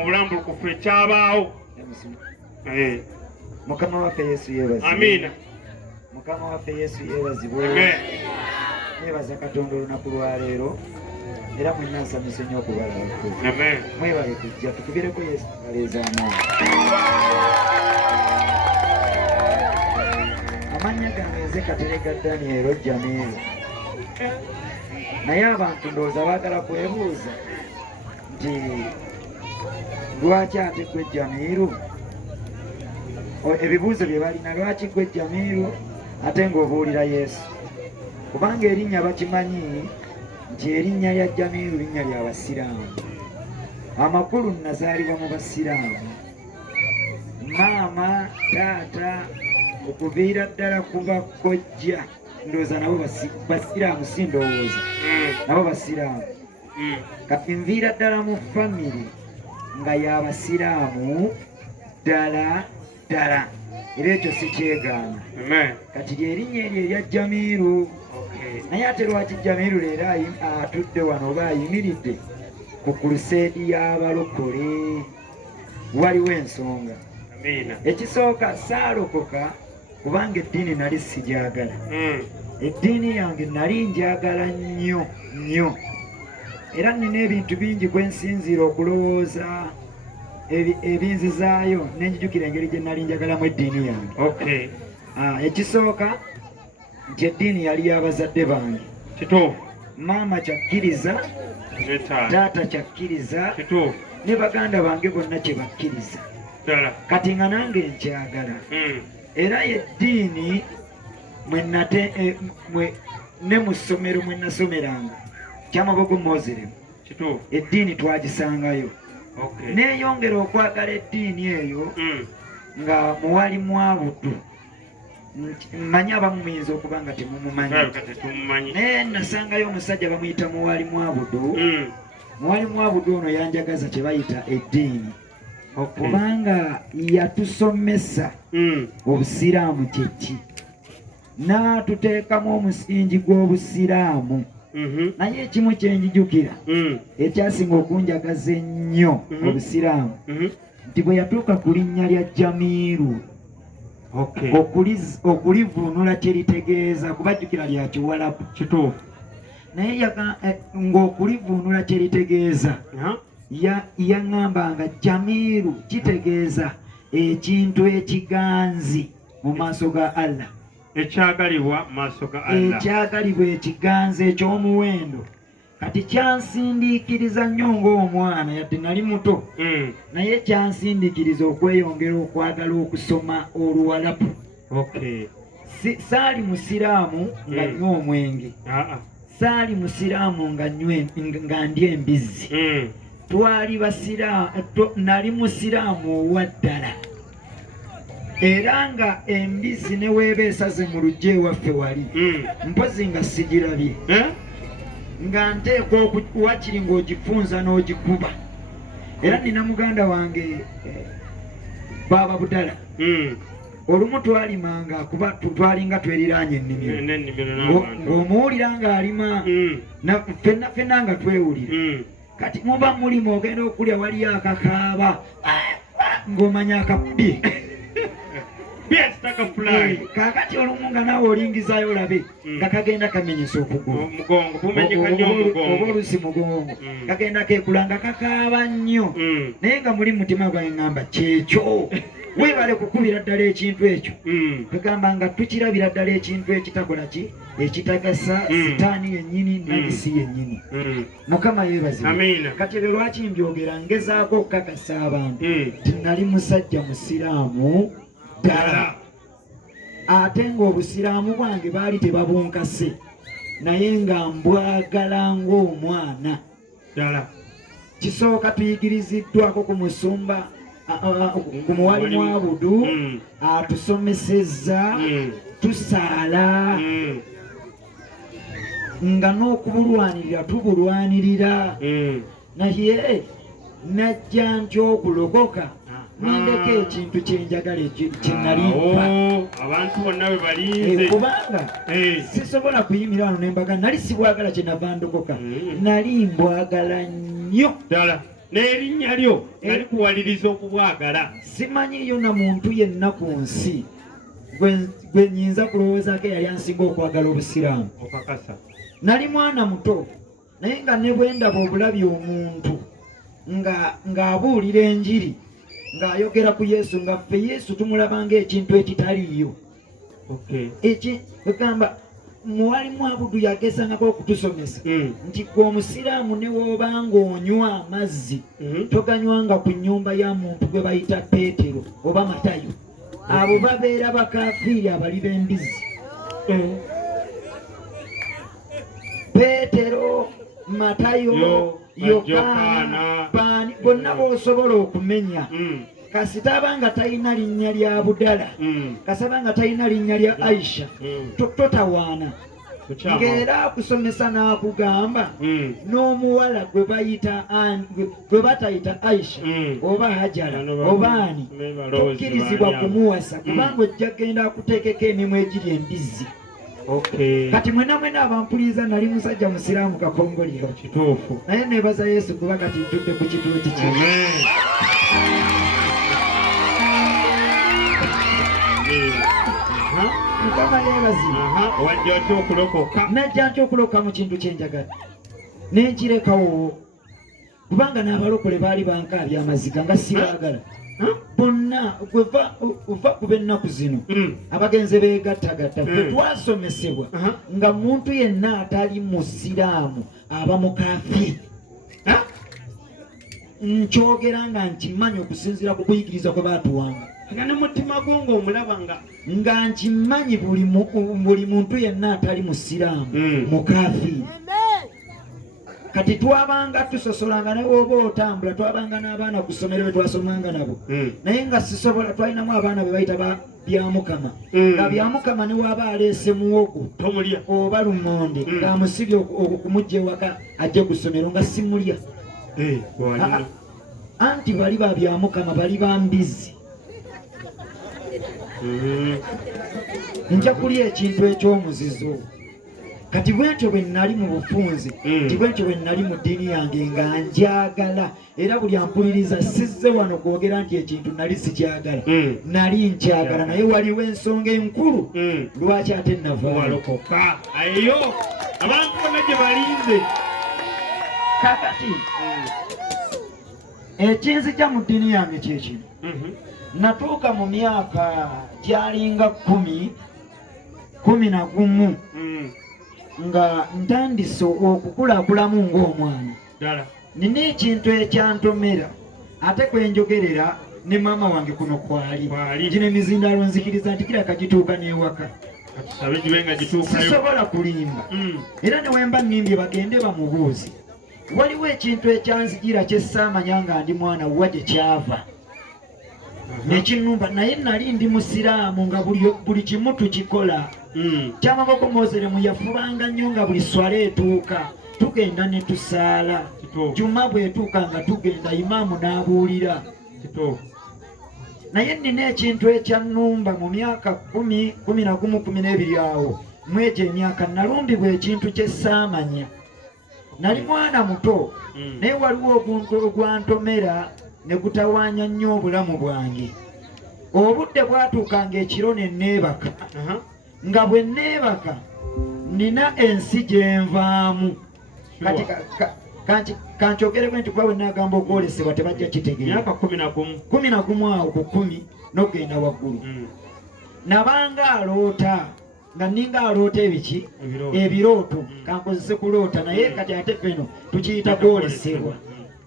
mu bulambulukufu ekyabaawo. Mukama waffe Yesu yeebazibwe. Amiina. Mukama waffe Yesu yeebazibwe. Neebaza Katonda olunaku lwa leero era mwenna nsanyuse nnyo okubalabako. Mwebale kujja tukubireko Yesu aleeza amaanyi. Amannya gange nze Katerega Daniel Jamiru. Naye abantu ndowooza baagala kwebuuza nti lwaki ate ggwe Jamiru? Ebibuuzo bye balina, lwaki ggwe Jamiru ate ng'obuulira Yesu? Kubanga erinnya bakimanyi nti erinnya lya Jamiru linnya lya basiraamu. Amakulu nazaalibwa mu basiraamu. Maama, taata, okuviira ddala ku bakojja ndowooza nabo basiraamu, si ndowooza nabo basiraamu. Kati nviira ddala mu famire nga y'abasiraamu ddala ddala, era ekyo sikyegaana. Kati lyerinnya eryo erya Jamiru. Naye ate lwaki Jamiru leero atudde wano oba ayimiridde ku kuruseedi y'abalokole? Waliwo ensonga. Ekisooka, saalokoka kubanga eddiini nali sigyagala. Eddiini yange nali njagala nnyo nnyo, era nina ebintu bingi kwe nsinziira okulowooza ebinzizaayo nenjijukira engeri gye nali njagalamu eddiini yange. Ekisooka nti eddiini yali y'abazadde bange. Maama kyakkiriza, taata kyakkiriza, ne baganda bange bonna kye bakkiriza. Kati nga nange nkyagala. Era eddiini ne mu ssomero mwe nasomeranga Kyamabogo Moziremu, eddiini twagisangayo. Neeyongera okwagala eddiini eyo nga muwali Mwabudu. Mmanyi abamu muyinza okuba nga temumumanyi, naye nasangayo omusajja bamuyita muwali Mwabudu. Muwali Mwabudu ono yanjagaza kye bayita eddiini, kubanga yatusomesa obusiraamu kyeki, n'atuteekamu omusingi gw'obusiraamu. Naye ekimu kyenjijukira ekyasinga okunjagaza ennyo obusiraamu nti bwe yatuuka ku linnya lya Jamiru, okulivuunula kye litegeeza, kubajjukira lya Kiwarabu kituufu, naye ng'okulivuunula kye litegeeza yaŋŋambanga Jamiru kitegeeza ekintu ekiganzi mu maaso ga Allah, ekyagalibwa mu maaso ga Allah, ekyagalibwa ekiganzi eky'omuwendo. Kati kyansindiikiriza nnyo ng'omwana, yadde nali muto, naye kyansindiikiriza okweyongera okwagala okusoma Oluwarabu. Saali musiraamu nga nnywa omwenge, saali musiraamu nga ndya embizzi. Twali basiraamu, nali musiraamu owa ddala, era nga embizzi ne weeba esaze mu lugya ewaffe wali mpozi nga sigirabye, nga nteekwa wakiri ng'ogifunza n'ogikuba. Era nina muganda wange Baaba Budala, olumu twalimanga kuba twalinga tweriraanye ennimiro, ng'omuwulira ng'alima ffenna nga twewulira. Kati muba mulimu ogenda okulya waliyo akakaaba ng'omanya akabbye. Kaakati olumu nga naawe olingizaayo olabe nga kagenda kamenyesa okugulu, oba olusi mugongo kagenda keekula nga kakaaba nnyo, naye nga muli mutima gwange ngamba kyekyo. Weebale kukubira ddala ekintu ekyo, kagamba nga tukirabira ddala ekintu ekitakola ki, ekitagasa sitaani yennyini nagisi yennyini. Mukama yeebazibwe. Kati ebyo lwaki mbyogera ngezaako okukakasa abantu ti nali musajja musiraamu ddala, ate ng'obusiraamu bwange baali tebabunkase, naye nga mbwagala ng'omwana ddala. Kisooka tuyigiriziddwako ku musumba ku muwali Mwabudu, atusomesezza tusaala, nga n'okubulwanirira tubulwanirira. Naye najja ntya okulokoka nindeka ekintu kyenjagala kye nali mpa. Abantu bonna bwe balinze, kubanga sisobola kuyimira wano nembaga nali sibwagala kye nava ndokoka, nali mbwagala nnyo n'erinnya lyo nalikuwaliriza okubwagala. Simanyiyo na muntu yenna ku nsi gwe nnyinza kulowoozaako yali ansinga okwagala obusiraamu. Okakasa. Nali mwana muto naye nga ne bwe ndaba obulabi omuntu ng'abuulira enjiri ng'ayogera ku Yesu, nga ffe Yesu tumulabanga ekintu ekitaliiyo. Egamba Mwalimu Abudu yagezangako okutusomesa nti gwe omusiraamu ne w'obanga onywa amazzi toganywanga ku nnyumba ya muntu gwe bayita Peetero oba Matayo. Abo babeera bakafiiri abali b'embizi. Peetero, Matayo, Yokaana, baani bonna b'osobola okumenya. Kasita abanga talina linnya lya Budala, kasaba nga talina linnya lya Aisha, totawaana. Ng'era akusomesa n'akugamba n'omuwala gwe batayita Aisha oba Hajara oba ani tokkirizibwa kumuwasa kubanga ojja genda akuteekeko emimwa egiri embizi. Kati mwena abampuliriza nali musajja musiraamu kakongolero kituufu, naye neebaza Yesu kuba kati ntudde ku kituuti kiki. Mukama yeebazibwe. Wajja otya okulokoka? Najja ntya okulokoka mu kintu kyenjagala ne nkirekawo kubanga n'abalokole baali bankaabya amaziga nga sibaagala. Bonna uva ku b'ennaku zino abagenze beegattagatta ffe twasomesebwa nga muntu yenna atali musiraamu aba mukafiiri. Nkyogera nga nkimanyi okusinziira ku kuyigiriza kwe baatuwanga nga ne mutima gwo ng'omulaba nga nkimanyi buli muntu yenna atali musiraamu mukafiiri. Kati twabanga tusosolanga ne bw'oba otambula twabanga n'abaana ku ssomero bwe twasomanga nabo naye nga sisobola, twalinamu abaana be bayita byamukama nga byamukama ne waba aleese muwogo oba lumonde ng'amusibye okumujja ewaka ajje ku ssomero nga simulya. Anti bali ba byamukama bali bambizi. Nja kulya ekintu eky'omuzizo. Kati bwentyo bwe nali mu bufunze, ti bwentyo bwe nali mu ddiini yange nga njagala, era buli ampuliriza sizze wano kwogera nti ekintu nali sikyagala, nali nkyagala, naye waliwo ensonga enkulu lwaki ate navalokoka. Ayo abantu bonna gye balinze. Kakati ekinzija mu ddiini yange kyekino, natuuka mu myaka gyalinga 11 nga ntandise okukulakulamu ng'omwana. Nina ekintu ekyantomera ate kwenjogerera ne maama wange kuno kwali gino emizindaalo nzikiriza nti kiraka gituuka n'ewaka sisobola kulimba, era ne wemba nnimbye bagende bamubuuze. Waliwo ekintu ekyanzigira kye ssaamanya nga ndi mwana wa gye kyava nekinumba, naye nali ndi musiraamu nga buli kimu tukikola. Kyamaboko Mozeremu yafubanga nnyo nga buli swala etuuka tugenda ne tusaala, juma bwetuuka nga tugenda imaamu n'abuulira. Naye nina ekintu ekyannumba mu myaka 10, 11, 12 awo mwegyo emyaka nalumbibwa ekintu kye ssaamanya. Nali mwana muto naye waliwo obuntu ogwantomera ne gutawaanya nnyo obulamu bwange. Obudde bwatuukanga ekiro ne neebaka, nga bwe neebaka nina ensi gye nvaamu. Kati kankyogere bwe nti kuba bwe naagamba okwolesebwa tebajja kitegeera. 11 awo ku 10 n'okugenda waggulu. Nabanga aloota nga ninga aloota ebiki ebirooto, kankozese kuloota naye kati ate feno tukiyita kwolesebwa.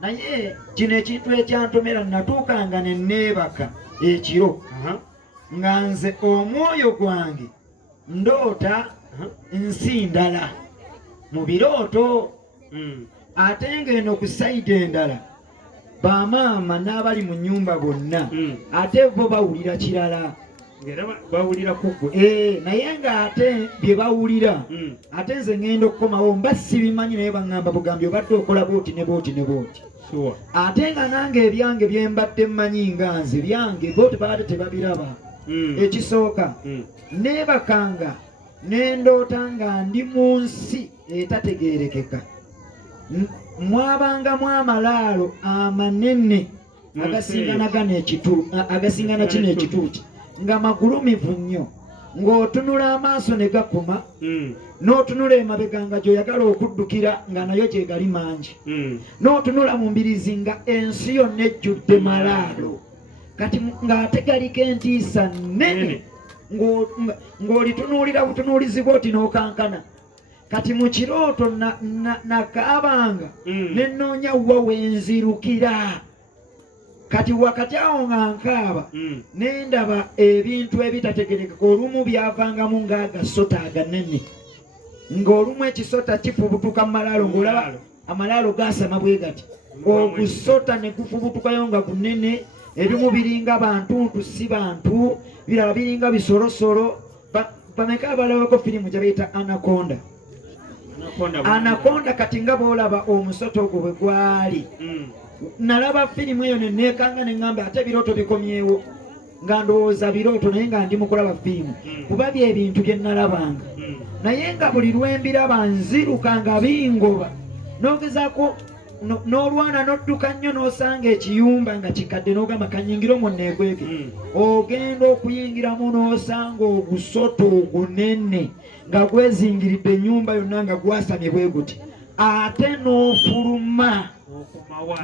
Naye kino ekintu ekyantomera natuukanga ne neebaka ekiro nga nze omwoyo gwange ndoota nsi ndala mu birooto, ate ng'eno ku sayidi endala bamaama n'abali mu nnyumba bonna ate bo bawulira kirala. Naye ng'ate bye bawulira ate nze ngenda okukomawo mba sibimanyi naye baŋŋamba bugambi obadde okola booti ne booti ne booti. Ate nga nange ebyange bye mbadde mmanyi nga nze byange bo tebadde tebabiraba. Ekisooka neebakanga ne ndoota nga ndi mu nsi etategeerekeka mwabangamu amalaalo amanene agasingana kino ekituuti nga magulumivu nnyo, ng'otunula amaaso ne gakoma, n'otunula emabega nga gy'oyagala okuddukira nga nayo gye gali mangi, n'otunula mu mbirizi nga ensi yonna ejjudde malaalo, kati ng'ate galiko entiisa nnene, ng'olitunuulira butunuulizibwa oti n'okankana. Kati mu kirooto nakaabanga ne nnoonya wa wenzirukira. Kati wakati awo nga nkaaba ne ndaba ebintu ebitategerekeka, olumu byavangamu ng'agasota aganene, ng'olumu ekisota kifubutuka mu malaalo, ng'olaba amalaalo gaasama bwe gati, ogusota ne gufubutukayo nga gunene, ebimu biringa bantu si bantu, birala biringa bisolosolo. Bameka abalabako firimu gye bayita Anaconda. Anaconda kati nga bw'olaba omusota ogwo bwe gwali. Nalaba firimu eyo neneekanga ne ŋŋamba ate ebirooto bikomyewo, nga ndowooza birooto naye nga ndi mu kulaba firimu, kuba by'ebintu bye nalabanga. Naye nga buli lwe mbiraba nziruka nga bingoba, n'ogezaako n'olwana n'odduka nnyo n'osanga ekiyumba nga kikadde n'ogamba kanyingiro mu nneegweke, ogenda okuyingiramu n'osanga ogusota ogunene nga gwezingiridde ennyumba yonna nga gwasamye bwe guti, ate n'ofuluma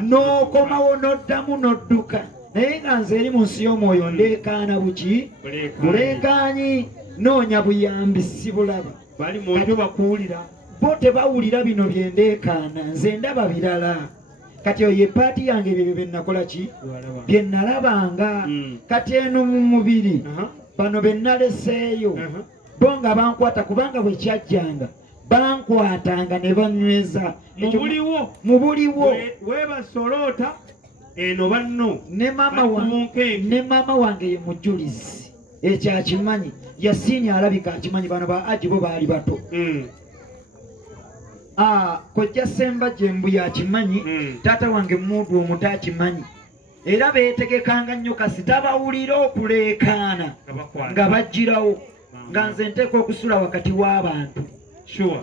n'okomawo n'oddamu n'odduka. Naye nga nze eri mu nsi y'omwoyo ndeekaana buki buleekaanyi, noonya buyambi si bulaba. Bali mu nju bakuwulira, bo tebawulira bino bye ndeekaana, nze ndaba birala. Kati oyo epaati yange ebyo bye nakola ki bye nalabanga. Kati eno mu mubiri bano be naleseeyo bo nga bankwata, kubanga bwe kyajjanga bankwatanga ne banyweza mu buliwo webasoloota eno banno ne maama wange ye mujulizi, ekyo akimanyi, yasiinya alabika akimanyi. Bano ba Aji bo baali bato. Kojja Sembajje Mbu yakimanyi, taata wange Muddu omuto akimanyi, era beetegekanga nnyo kasita bawulira okuleekaana nga bajjirawo, nga nze nteeka okusula wakati w'abantu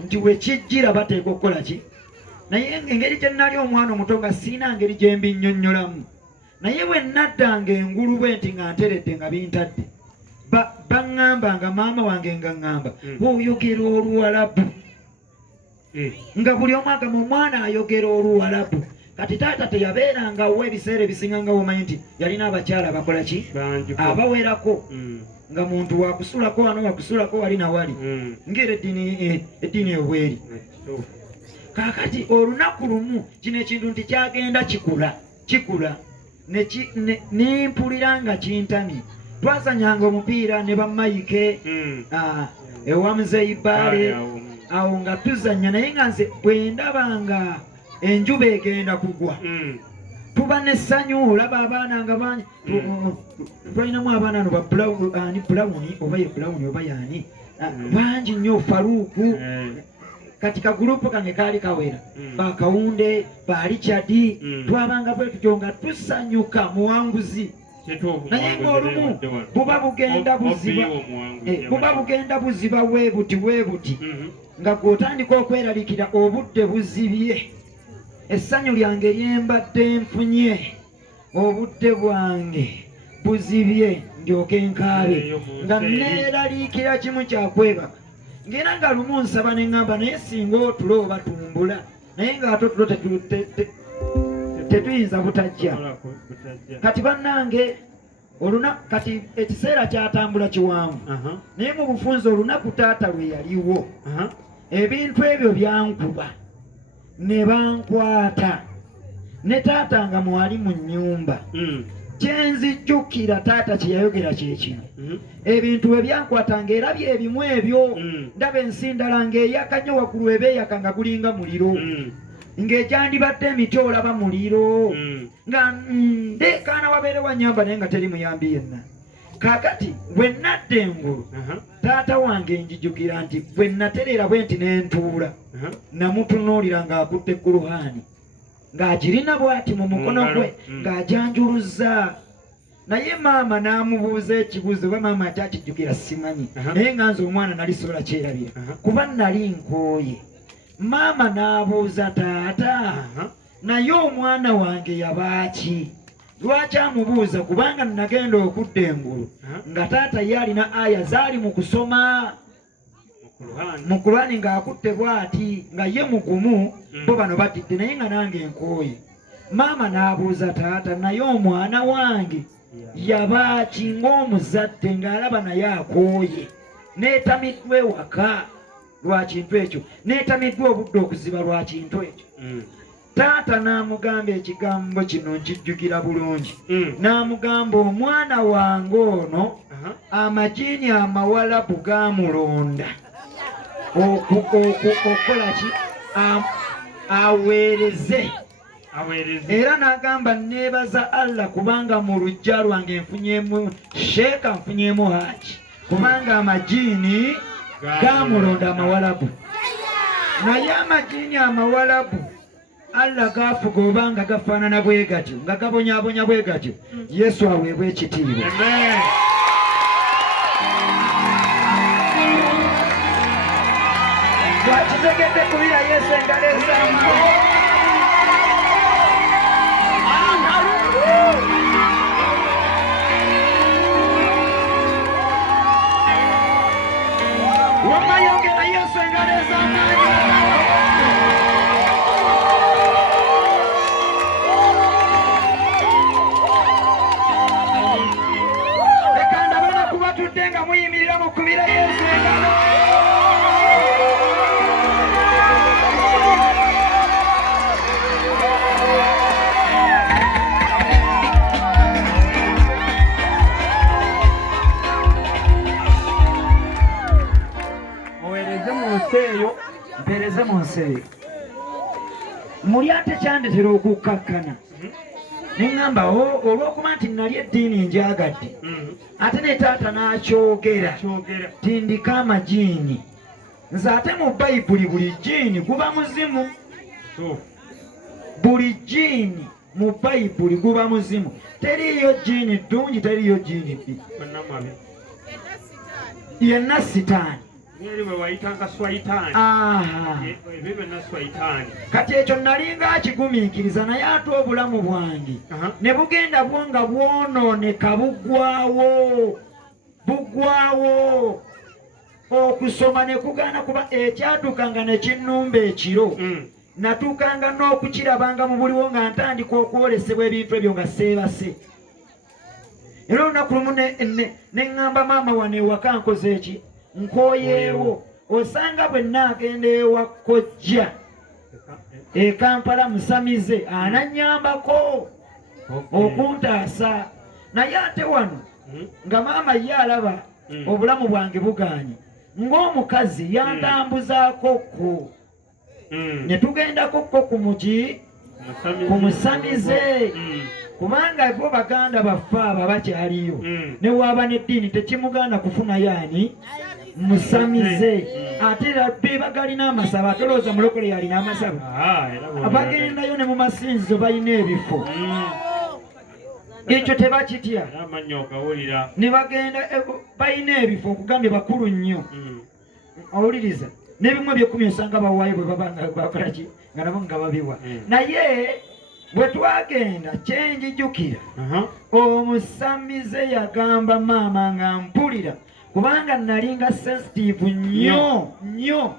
nti wekijjira bateeka okukola ki. Naye engeri gye nnali omwana omuto nga siina ngeri gye mbinnyonnyolamu, naye bwe naddanga engulube nti nga nteredde nga bintadde, baŋŋambanga maama wange nga ŋŋamba oyogera Oluwalabu, nga buli omu agamba omwana ayogera Oluwalabu. Kati taata teyabeerangawo ebiseera ebisinga nga womanyi nti yalina abakyala bakola ki abawerako, nga muntu wakusulako wano wakusulako wali na wali, ngera eddiini obweri. Kaakati olunaku lumu kino ekintu nti kyagenda kikula nimpulira nga kintamye. Twazanyanga omupiira ne bammayike ewa Muzeeyi Bbaale awo nga tuzanya, naye nga nze bwe ndabanga enjuba egenda kugwa tuba n'essanyu. Olaba abaana nga bangi, twalinamu abaana no Bulawuni oba ye Bulawuni oba yaani bangi nnyo, Faruuku. Kati kagurupu kange kaali kawera, bakawunde ba Richard, twabanga bwe tutyo nga tusanyuka muwanguzi. Naye ng'olumu buba bugenda buziba weebuti nga gw'otandika okweralikira obudde buzibye, essanyu lyange lyembadde nfunye, obudde bwange buzibye, ndyoke nkaabe nga neeraliikira kimu kyakwebaka. Ngera nga lumu nsaba ne ŋŋamba naye singa otulo oba tumbula, naye ng'ate otulo tetuyinza butajja. Kati bannange kati ekiseera kyatambula kiwanvu, naye mu bufunze olunaku taata lwe yaliwo, ebintu ebyo byankuba ne bankwata, ne taata nga mwali mu nnyumba. Kyenzijjukira taata kye yayogera kye kino, ebintu bwe byankwatanga era byebimu ebyo. Ndaba ensi ndala ng'eyaka nnyo waggulu, eba eyaka nga gulinga muliro, ng'ekyandibadde emiti olaba muliro, nga ndeekaana wabeere wanyamba naye nga teri muyambi yenna. Kaakati bwe nadda engulu, taata wange njijjukira nti bwe natereera bwe nti n'entuula, namutunuulira ng'akutte Kuruhaani ng'agirina bw'ati mu mukono gwe ng'ajanjuluzza. Naye maama n'amubuuza ekibuuzo, oba maama ate akijjukira simanyi, naye nga nze omwana nali sobola kyerabira kuba nali nkooye. Maama n'abuuza taata, naye omwana wange yabaaki? Lwaki amubuuza? Kubanga nagenda okudda engulu nga taata ye alina aya zaali mu kusoma mu Qur'ani ng'akutte bw'ati nga ye mugumu, bo bano batidde naye nga nange nkooye. Maama n'abuuza taata, naye omwana wange yabaaki ng'omuzadde ng'alaba naye akooye, neetamiddwa ewaka lwa kintu ekyo, neetamiddwa obudde okuziba lwa kintu ekyo. Taata n'amugamba ekigambo kino nkijjukira bulungi. N'amugamba, omwana wange ono amajiini amawalabu gaamulonda okukola ki? Aweereze. Era n'agamba, neebaza Allah kubanga mu luggya lwange nfunyemu sheeka, nfunyemu haji, kubanga amajiini gaamulonda amawalabu. Naye amajiini amawalabu Allah gaafuga obanga gafaanana bwe gatyo, nga gabonyaabonya bwe gatyo, Yesu aweebwe ekitiibwa. Twakitegedde kubira Yesu engalo ez'amu. Wamayongera Yesu engalo ez'amaanyi. Lekanda bana kubatudde nga muyimirira mukubira Yesu engalo. Mpereze mu nsi eyo. Muli ate kyandetera okukkakkana. Ne ŋŋamba olw'okuba nti nali eddiini njagadde, ate ne taata n'akyogera tindika amajiini. Nze ate mu Bayibuli buli jiini guba muzimu. Buli jiini mu Bayibuli guba muzimu. Teriiyo jiini ddungi, teriiyo jiini bbi. Yenna sitaani. Kati ekyo nalinga akigumiikiriza, naye ate obulamu bwange ne bugenda bwo nga bwonooneka, buggwaawo. Okusoma ne kugaana, kuba ekyatukanga ne kinnumba ekiro, natuukanga n'okukirabanga mu buliwo nga ntandika okwolesebwa ebintu ebyo nga seebase. Era olunaku lumu ne ŋŋamba maama wano ewaka nkoze eki? Nkooyeewo. Osanga bwe naagenda ewa kojja e Kampala musamize, anannyambako okuntaasa. Naye ate wano nga maama ye alaba obulamu bwange bugaanye, ng'omukazi yantambuzaakokko, ne tugendakokko ku muki, ku musamize, kubanga bo baganda baffe abo bakyaliyo. Ne waaba n'eddiini tekimugaana kufuna yaani musamize. Ate rabbi bagalina amasaba, atolooza mulokole yalina amasaba. Bagendayo ne mu masinzizo balina ebifo ekyo tebakitya, ne bagenda balina ebifo okugambye bakulu nnyo. Owuliriza, n'ebimu ebyekumi osanga bawaayo bwe babanga bakola ki, nga nabo nga babiwa. Naye bwe twagenda kyenjijukira, omusamize yagamba maama nga mpulira, kubanga nalinga sensitive nnyo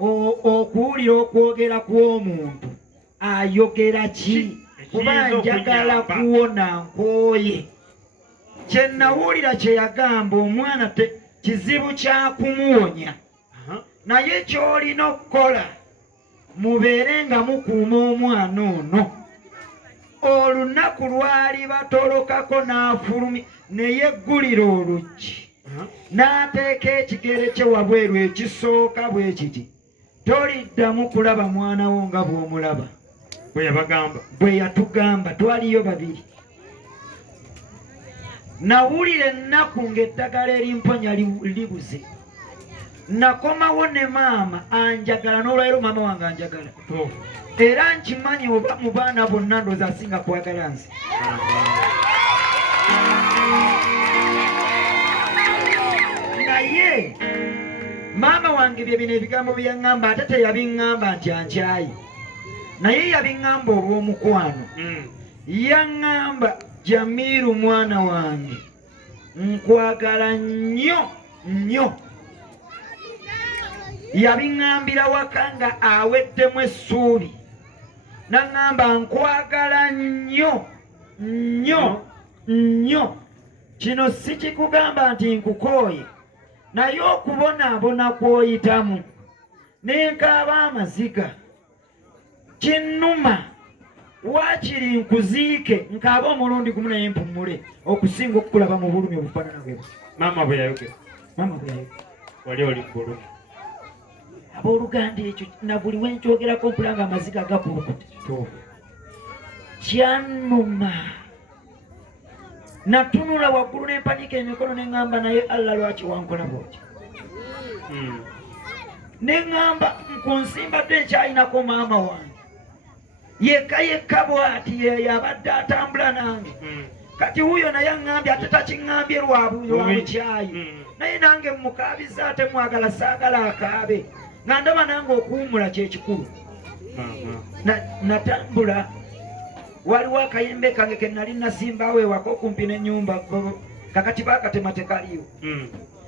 okuwulira okwogera kw'omuntu ayogera ki, kuba njagala kuwona nkooye. Kye nawulira kye yagamba, omwana kizibu kya kumuwonya, naye ky'olina okukola mubeere nga mukuuma omwana ono. Olunaku lwali batolokako n'afulumya ne yeggulira oluggi, n'ateeka ekigere kye wabweru ekisooka bwe kiti, toliddamu kulaba mwana wo nga bw'omulaba. Bwe yatugamba, twaliyo babiri. Nawulira ennaku ng'eddagala erimponya libuze. Nakomawo ne maama anjagala, n'olwaleero maama wange anjagala. Era nkimanyi oba mu baana bonna ndooza asinga kwagala nze. Naye maama wange byange bye bino ebigambo bye yaŋŋamba ate teyabiŋŋamba nti ankyayi naye yabiŋŋamba olw'omukwano yaŋŋamba Jamiru mwana wange nkwagala nnyo nnyo yabiŋŋambira waka nga aweddemu essuubi naŋŋamba nkwagala nnyo nnyo nnyo kino si kikugamba nti nkukooye naye okubonaabona kw'oyitamu nenkaaba amaziga kinnuma waakiri nkuziike nkaaba omulundi gumu naye mpummule okusinga okukulaba mu bulumi obufaanana bwe maama bwe yayogera wali oli bulumi abooluganda ekyo na buli wenkyogerako mpula nga amaziga agakulukuta kyannuma natunula waggulu nempanika emikono neŋŋamba naye Allah lwaki wankola bwoti neŋŋamba nkunsimbadde ekyayinako maama wange yekka bwati yabadde atambula nange kati wuuyo naye aŋŋambye ate takiŋŋambye lwa bukyayi naye nange mukaabiza ate mwagala saagala akaabe nga ndaba nange okuwumula kyekikulu natambula waliwo akayembe kange ke nali nasimbawo ewaka okumpi n'ennyumba kakati baakatema tekaliyo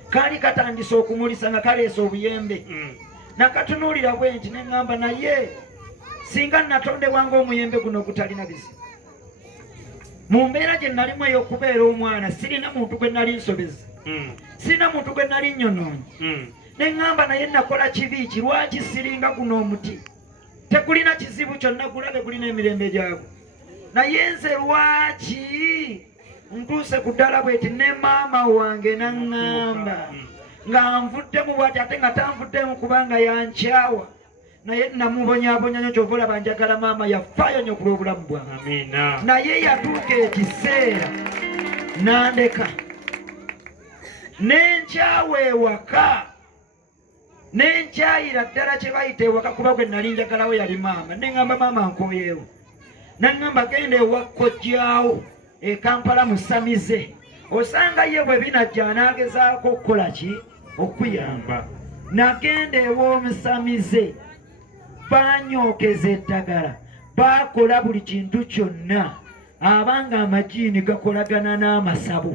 kaali katandise okumulisa nga kaleesa obuyembe nakatunuulira bwe nti neŋŋamba naye singa natondebwanga omuyembe guno gutalina bizibu mu mbeera gye nalimu ey'okubeera omwana sirina muntu gwe nali nsobezi sirina muntu gwe nali nnyonoonya neŋŋamba naye nakola kibi ki lwaki siringa guno omuti tegulina kizibu kyonna gulabe gulina emirembe gyagwo naye nze lwaki ntuuse ku ddala bweti ne maama wange naŋŋamba nga nvuddemu bwati ate nga tanvuddemu kubanga yankyawa naye namubonyaabonya nyo kyova olaba njagala maama yafaayo nnyo ku lw'obulamu bwange naye yatuuka ekiseera nandeka nenkyawa ewaka nenkyayira ddala kye bayita ewaka kuba gwe nali njagalawo yali maama neŋŋamba maama nkooyeewo naŋŋamba genda ewa kkojjaawo e Kampala musamize osanga ye bwe binajja anaagezaako okukola ki okuyamba nagenda ew'omusamize banyookeza eddagala bakola buli kintu kyonna abanga amajiini gakolagana n'amasabo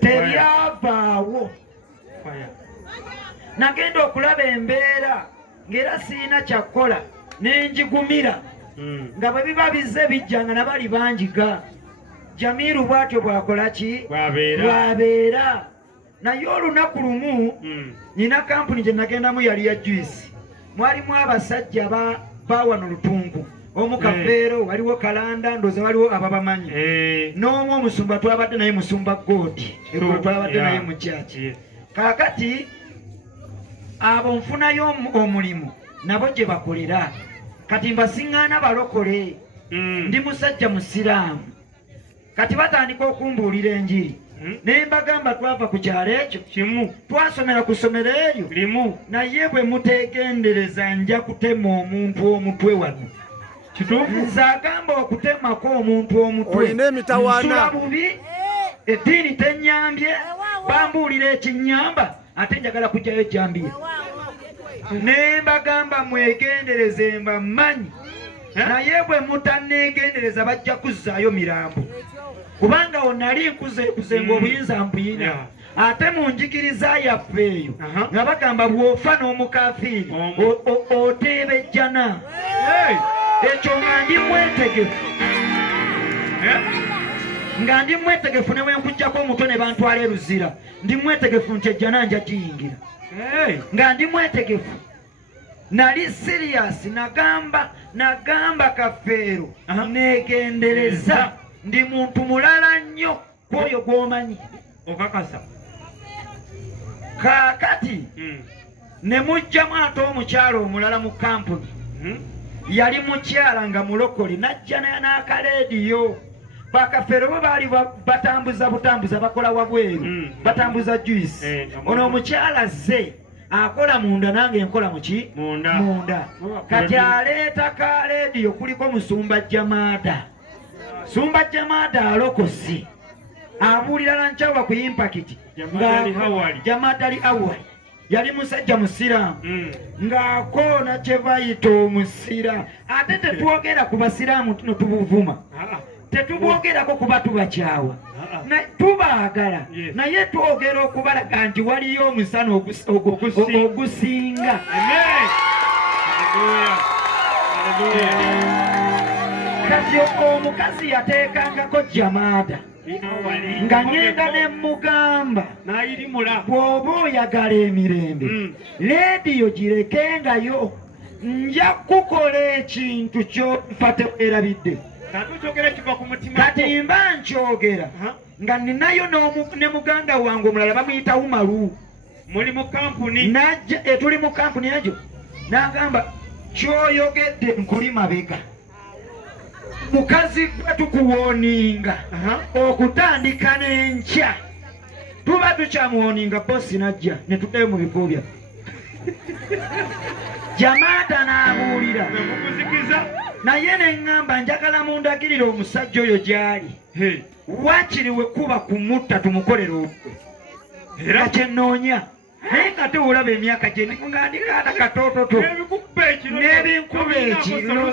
teryavaawo nagenda okulaba embeera ng'era siina kyakkola nenjigumira nga bwe biba bizze bijjanga nabali banjiga Jamiru bwatyo bwakola ki bwabeera naye olunaku lumu nyina kampuni gye nagendamu yali ya juice mwalimu abasajja bawano lutunku omu Kafeero waliwo Kalanda ndoze waliwo ababamanyi n'omu omusumba twabadde naye musumba Godi ekolo twabadde naye mu kyaki kaakati abo nfunayo omulimu nabo gye bakolera kati mbasiŋŋaana balokole ndi musajja musiraamu kati batandika okumbuulira enjiri ne mbagamba twava ku kyalo ekyo kimu twasomera ku ssomero eryo limu naye bwe muteegendereza nja kutema omuntu omutwe wano nze agamba okutemako omuntu omutwe nsula bubi eddiini tennyambye bambuulira ekinnyamba ate njagala kujjayo ejjambiya ne mbagamba mwegendereze mbammanyi naye bwe mutanneegendereza bajja kuzzaayo mirambo kubanga onali nkuze ng'obuyinza mpuyina ate mu njigiriza yaffe eyo nga bagamba bw'ofa n'omukafiiri oteebejjana ekyo nga ndi mwetegefu nga ndi mwetegefu ne bwenkujjako omutwe ne bantwala eruzira ndi mwetegefu nti ejjana nja giyingira nga ndi mwetegefu nali sirias nagamba Kafeero neegendereza ndi muntu mulala nnyo kwoyo gw'omanyi okakasa kaakati ne mujjamu ate omukyala omulala mu kampuni yali mukyala nga mulokole najja n'akaleediyo bakafeero bo baali batambuza butambuza bakola wabweru batambuza juice ono omukyala ze akola munda nange nkola muki munda kati aleeta kaleediyo kuliko musumba Jamaada Sumba Jamaada alokosi abuulira Lanchawa ku Impact Jamaada ali awali yali musajja musiraamu ng'akoona kye bayita omusira. Ate tetwogera ku basiraamu tuno tubuvuma, tetubwogerako kuba tubakyawa, tubaagala, naye twogera okubalaga nti waliyo omusana ogusinga. Kati omukazi yateekangako jamaada nga ngenda ne mugamba bw'oba oyagala emirembe leediyo girekengayo, nja kukola ekintu ky'ofa teweerabidde. Kati mba nkyogera nga ninayo ne muganda wange omulala bamuyita Umaru, muli mu kampuni najja tuli mu kampuni ejo, n'agamba kyoyogedde nkuli mabega, mukazi gwe tukuwooninga okutandika n'enkya, tuba tukyamuwooninga bosi najja ne tuddayo mu bifo bya jamaada n'abuulira naye neŋŋamba njagala mundagirire omusajja oyo gy'ali, waakiri we kuba kumutta tumukolera obukwe era kyennoonya. Naye nga teolaba emyaka gye ngandikaata katoototo n'ebinkuba ekiro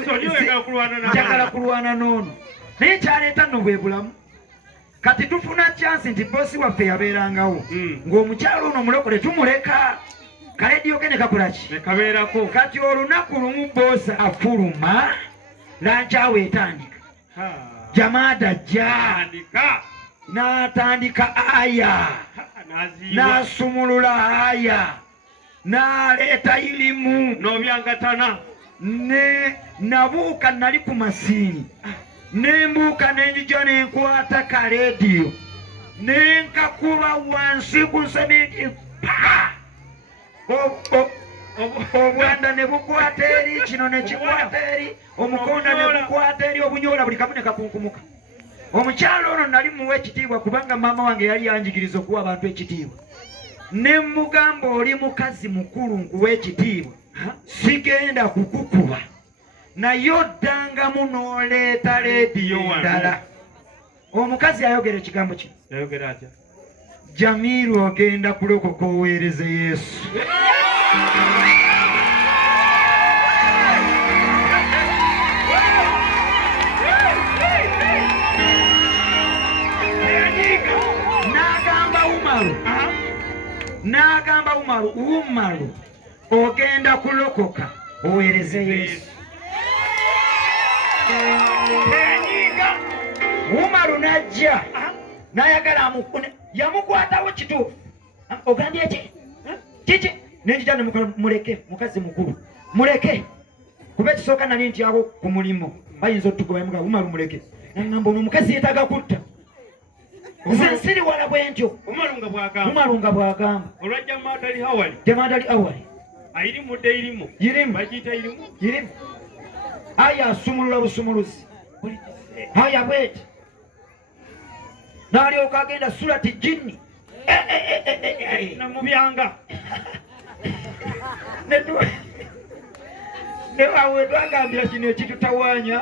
njagala kulwana n'ono, naye kyaleeta nno bwe bulamu. Kati tufuna chansi nti bosi waffe yabeerangawo ng'omukyalo ono omulokole tumuleka kalediyo ke ne kakola ki ne kabeerako. Kati olunaku lumu bosi afuluma lankyawo etandika, jamaada ajja n'atandika aya n'asumulula aya n'aleeta irimu n'obyangatana. ne nabuuka nali ku masiini nembuuka nenjija nenkwata kalediyo nenkakuba wansi ku sementi obwanda ne bukwata eri, kino ne kikwata eri, omukonda ne bukwata eri, obunyola buli kamu ne kakunkumuka. Omukyalo ono nali muwa ekitiibwa kubanga maama wange yali yanjigiriza okuwa abantu ekitiibwa. Ne mugamba oli mukazi mukulu nkuwa ekitiibwa, sigenda kukukuba, naye oddangamu n'oleeta leediyo ndala. Omukazi ayogera ekigambo kino, yayogera atya? Jamiru ogenda kulokoka oweereze Yesu. N'agamba Umaru ogenda kulokoka oweereze Yesu. Umaru n'ajja n'ayagala amukune, yamukwatawo kituufu. Ogambye eki kiki? Nenjija ne muleke, mukazi mukulu muleke, kuba ekisooka nali nti awo ku mulimu bayinza otugoba muga Umaru muleke. N'agamba ono omukazi yeetaaga kutta. Nze nsiri wala bwe ntyo. Umaru nga bw'agamba olwa jamaada ali awali, jamaada ali awali ayirimudde irimu bagiyita irimu aya asumulula busumuluzi aya bweti n'alyoka agenda surati jinni namubyanga newawe twagambira kino ekitutawaanya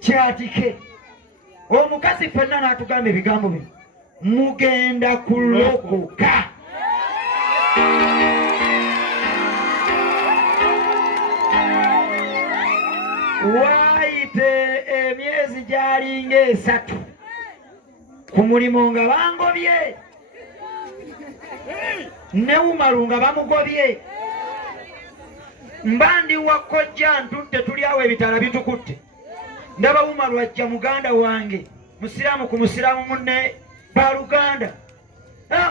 kyatike. Omukazi ffenna n'atugamba ebigambo bino, mugenda kulokoka. Waayite emyezi gyalinga 3 ku mulimu nga bangobye, ne Umaru nga bamugobye. Mba ndi wa kojja ntudde tuli awo ebitala bitukutte, ndaba Umaru ajja muganda wange musiraamu ku musiraamu munne baluganda.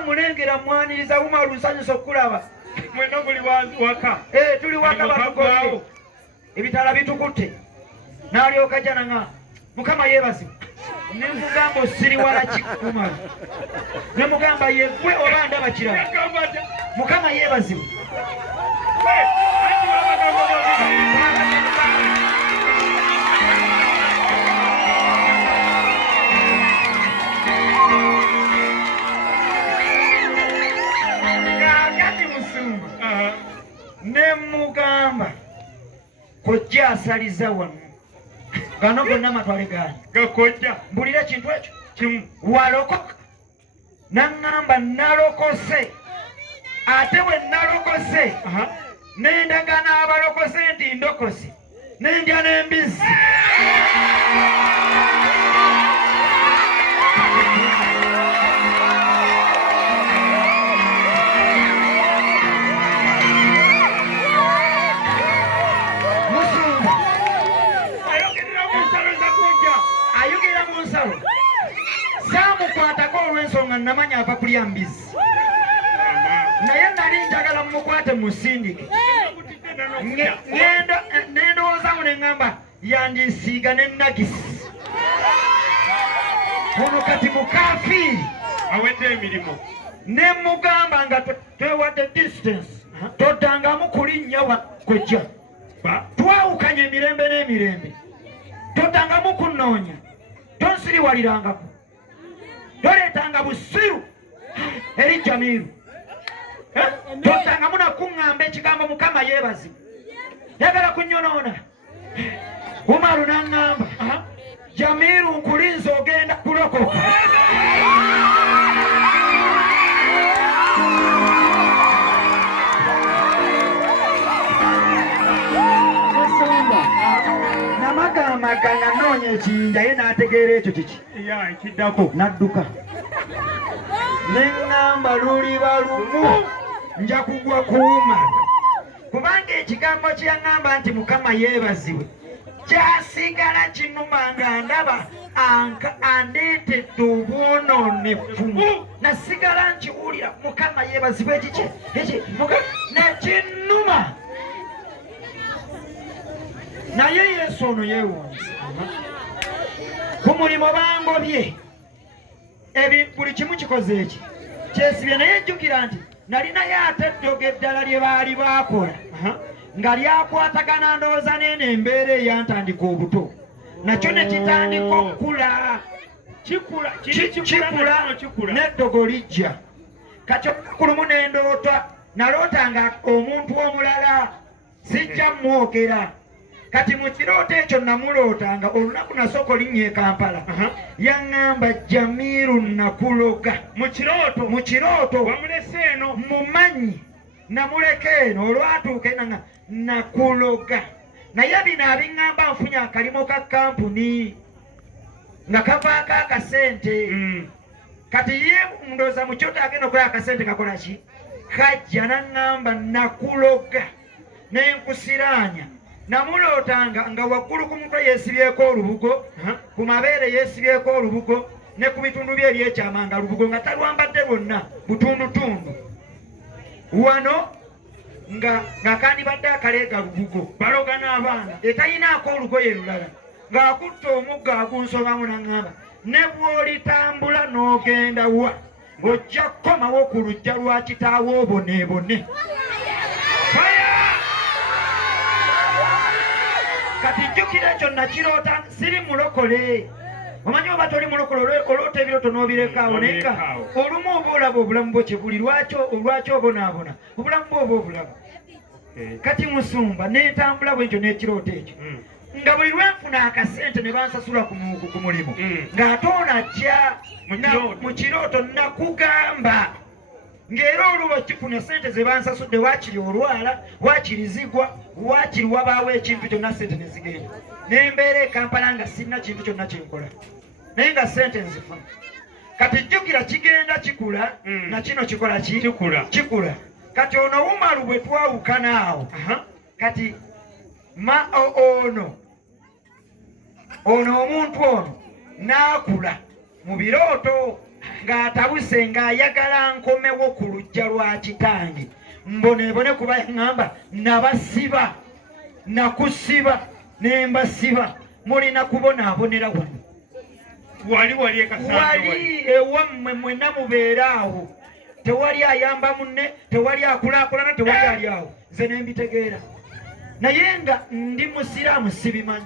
Mulengera mwaniriza Umaru nsanyusa okulaba. Mwena buli waka. Tuli waka batugobye ebitala bitukutte. N'alyoka jja nanga Mukama yeebazibwe. Ne mugamba osiri wala ki Umaru, ne mugamba ye gwe oba ndaba kirala. Mukama yeebazibwe. Ne mugamba kojja asaliza wano, gano gonna amatwale gange gakojja, mbulira ekintu ekyo kimu walokoka. N'aŋŋamba nalokose ate bwe nalokose n'endagana abalokose nti ndokose n'endya n'embizzi. Musumba ayogerera mu nsalo saamukwatako olw'ensonga namanya ava kulya mbizzi, naye nali njagala mumukwate musindike. Nendowoozamu ne ŋŋamba yandisiiga n'ennagisi. Ono kati mukaafiiri awedde emirimu. ne mugamba nga twewadde distance toddangamu kulinnya kojja, twawukanye emirembe n'emirembe, toddangamu kunnoonya, tonsiriwalirangako, toleetanga busiru eri Jamiru, toddangamu nakuŋŋamba ekigambo Mukama yeebazibwe. Yagala kunnyonoona. Umaru n'aŋŋamba Jamiru nkulinza ogenda kulokoka. Namagamaga nanoonya ekiyinja ye n'ategeera ekyo kiki ekiddako n'adduka. Ne ŋŋamba luliba lumu nja kugwa ku Umaru, kubanga ekigambo kye yaŋŋamba nti Mukama yeebazibwe kyasigala kinuma nga ndaba andeetedde obwonoonefu. Nasigala nkiwulira Mukama yeebazibwe ekiki nekinnuma. Naye Yesu ono yeewunza ku mulimo bangobye, buli kimu kikoze eki kyesibye. Naye jjukira nti nalinayo ate eddogo eddala lye baali baakola nga lyakwatagana ndowooza n'eno embeera eyantandika obuto, nakyo ne kitandika okukula, kikula n'eddogo lijja. Kati olunaku lumu ne ndoota, nalootanga omuntu omulala sijja mmwogera. Kati mu kirooto ekyo namulootanga olunaku nasooka olinnya e Kampala, yaŋŋamba Jamiru nakuloga. Mu kirooto wamulese eno mumanyi namuleka eno, olwatuuka ena nakuloga. Naye bino abiŋŋamba nfunye akalimo ka kampuni nga kavaako akasente. Kati ye ndowooza mu kyoto agenda okukola akasente kakola ki? Kajja n'aŋŋamba nakuloga n'enkusiraanya. Namulootanga nga waggulu ku mutwe yeesibyeko olubugo, ku mabeere yeesibyeko olubugo, ne ku bitundu bye ebyekyama nga lubugo nga talwambadde lwonna butundutundu. Wano nga kandibadde akaleega lubugo, baloga n'abaana, etayinaako olugoye lulala, ng'akutta omugga agunsobamu n'aŋŋamba ne bw'olitambula n'ogenda wa ojja kukomawo ku luggya lwa kitaawo oboneebone. Kati jjukira ekyo nakiroota, siri mulokole. Omanyi oba toli mulokole oloota ebirooto n'obirekaawo, naye olumu oba olaba obulamu bwo kye buli, lwaki obonaabona obulamu bwo oba obulaba. Kati Musumba n'entambula bwentyo n'ekirooto ekyo, nga buli lwenfuna akasente ne bansasula ku mulimu, ng'ate onajja mu kirooto nakugamba ng'era oluba kifuna sente ze bansasudde, waakiri olwala, waakiri zigwa, waakiri wabaawo ekintu kyonna sente ne zigenda. N'embeera e Kampala nga sirina kintu kyonna kyenkola, naye nga sente nzifuna. Kati jjukira kigenda kikula, na kino kikola ki? Kikula. Kati ono Umaru bwe twawukana awo, kati ono omuntu ono n'akula mu birooto ng'atabuse ng'ayagala nkomewo ku luggya lwa kitange mboneebone, kuba yaŋŋamba nabasiba, nakusiba ne mbasiba, mulina kubonaabonera wano. Wali ewammwe mwenna mubeera awo, tewali ayamba munne, tewali akulaakulana, tewali ali awo. Nze ne mbitegeera, naye nga ndi musiraamu sibimanyi.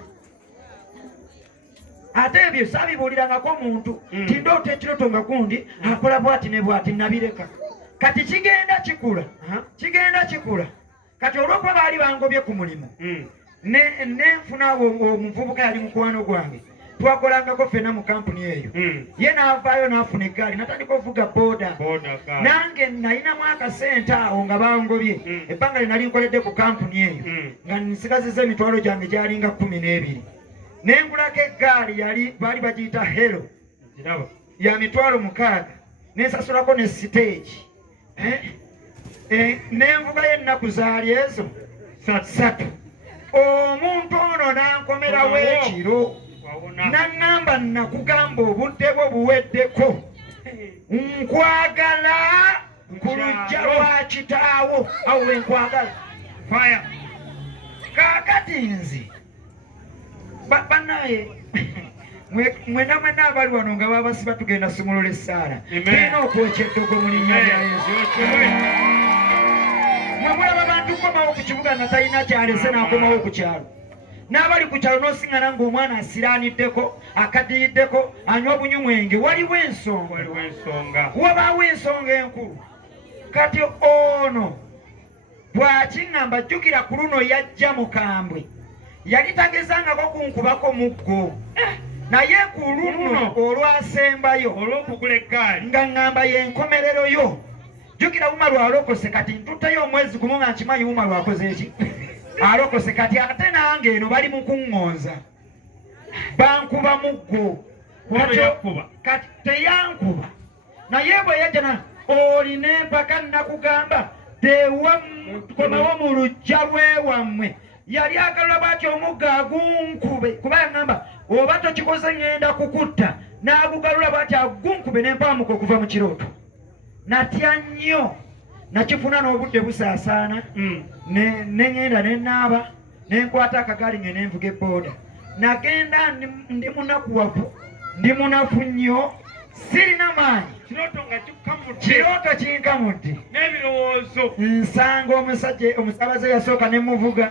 Ate ebyo saabibuulirangako muntu ti ndoota ekirooto nga gundi akola bwati ne bwati, nabireka. Kati kigenda kikula. Kati olw'okuba baali bangobye ku mulimu, nenfuna omuvubuka yali mukwano gwange, twakolangako ffenna mu kampuni eyo ye n'avaayo n'afuna eggaali natandika okuvuga booda nange nalinamu akasente awo nga bangobye ebbanga lye nali nkoledde ku kampuni eyo nga nsigaziza emitwalo gyange gyalinga 12 nengulako eggaali baali bagiyita hero ya mitwalo 6 nensasulako ne stage nenvugayo ennaku zaali ezo 3 omuntu ono nankomerawo ekiro naŋŋamba nakugamba obudde bwo buweddeko nkwagala ku lujja lwa kitaawo awo wenkwagala fire kaakati nzi bannaye mwena abali wano nga babasiba tugenda sumulula essaala tulina okwokya eddogo mu linnya lya Yesu mwemulaba abantu komawo ku kibuga nga talina kyalese n'akomawo ku kyalo n'abali ku kyalo n'osiŋŋana ng'omwana asiraaniddeko akadiyiddeko anywa obunywenge waliwo ensonga wabaawo ensonga enkulu kati ono bw'akiŋŋamba jjukira ku luno yajja mukambwe yali tagezangako kunkubako muggo naye ku luno olwasembayo olw'okugula eggaali nga ŋŋamba y'enkomerero yo jjukira wuma lwalokose kati ntutteyo omwezi gumu nga nkimanyi wuma lwakoze eki alokose kati ate nange eno bali mu kuŋŋonza bankuba muggo kati teyankuba naye bwe yajjana olina empaka nakugamba tewakomawo mu lujja lwewammwe yali agalula bwati omugga agunkube kuba yaŋŋamba oba tokikoze ŋŋenda kukutta n'agugalula bwati agunkube n'empamuka okuva mu kirooto natya nnyo nakifuna n'obudde busaasaana neŋŋenda nenaaba nenkwata akagaali nge nenvuga ebooda nagenda ndi munakuwavu ndi munafu nnyo sirina maanyi kirooto kinkamudde n'ebirowoozo nsanga omusabaze yasooka nemuvuga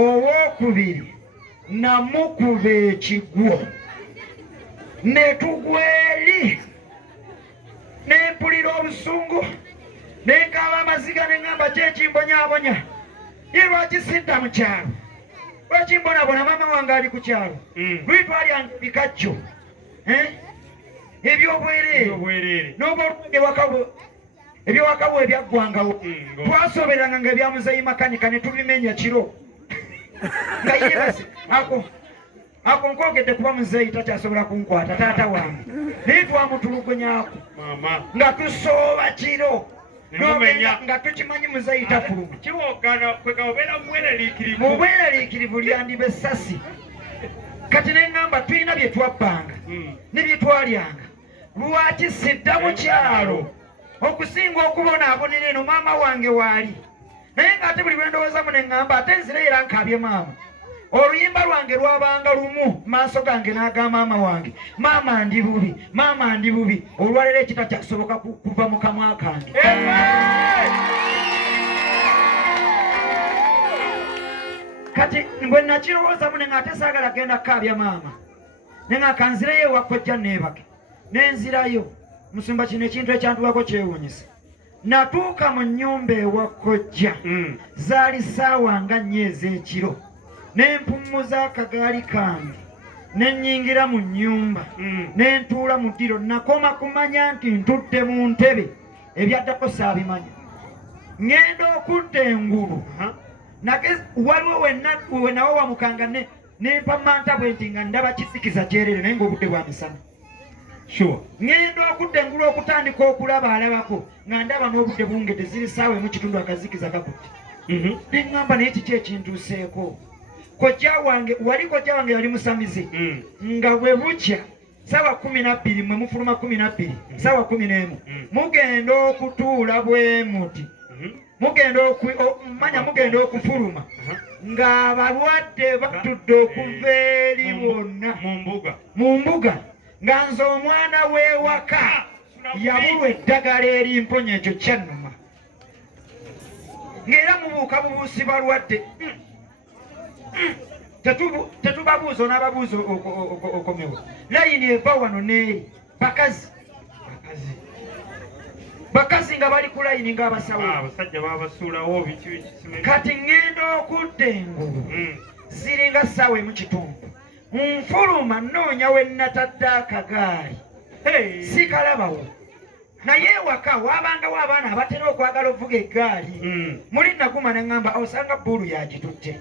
owookubiri namukuba ekigwo netugwa eri nempulira obusungu nenkaaba amaziga neŋŋamba kyekimbonyaabonya ye lwaki sidda mu kyalo lwakimbonabona maama wange ali ku kyalo lwi twalyanga ebikajjo ebyobwereere n'oba ebyowakabwe ebyaggwangawo twasoberanga nga ebyamuzeyi makanika ne tubimenya kiro nga yebase ako nkogedde kuba muzeeyi takyasobola kunkwata taata wange naye twamutulugunyaako nga tusooba kiro nga tukimanyi muzeeyi tafuluma mu bweraliikirivu lyandiba essasi kati neŋŋamba tulina bye twabbanga ne bye twalyanga lwaki sidda mu kyalo okusinga okubonaabonera eno maama wange waali naye ng'ate buli lwe ndowoozamu neŋŋamba ate nzire era nkaabye maama oluyimba lwange lwabanga lumu maaso gange n'aga maama wange maama ndi bubi maama ndi bubi olwaleero ekitakyasoboka kuva mu kamwa kange kati bwe nakirowoozamu ne ng'ate saagala genda kukaabya maama ne nga kanzireyo ewakojja neebake nenzirayo musumba kino ekintu ekyantubako kyewuunyisa natuuka mu nnyumba ewakojja zaali ssaawa nga 4 ez'ekiro nempummuza akagaali kange nennyingira mu nnyumba nentuula mu ddiro nakoma kumanya nti ntudde mu ntebe ebyaddako saabimanya ŋŋenda okudda engulu waliwo wenawo wamukanga nempamanta bwe nti nga ndaba kisikiza kyerere naye ng'obudde bwa misana ŋŋenda okudda engulu okutandika okulaba alabako nga ndaba n'obudde bungedde ziri ssaawa emu kitundu akazikiza kakutte neŋŋamba naye kiki ekintuuseeko kojja wange yali musamize nga bwe bukya ssaawa 12 mwe mufuluma 12 ssaawa 11 mugenda okutuula bwe muti mugenda okufuluma ng'abalwadde batudde okuva eri bonna mu mbuga nga nze omwana w'ewaka yabulwa eddagala erimponya ekyo kyannuma ng'era mubuuka bubuusi balwadde tetubabuuza onaababuuza okomewo layini eva wano neeri bakazi nga bali ku layini ng'abasawo kati ŋŋenda okudda engulu ziringa ssaawa emu kitundu nfuluma nnoonya we natadde akagaali sikalabawo naye ewaka waabangawo abaana abatera okwagala okuvuga eggaali muli naguma ne ŋŋamba osanga bbulu yagitutte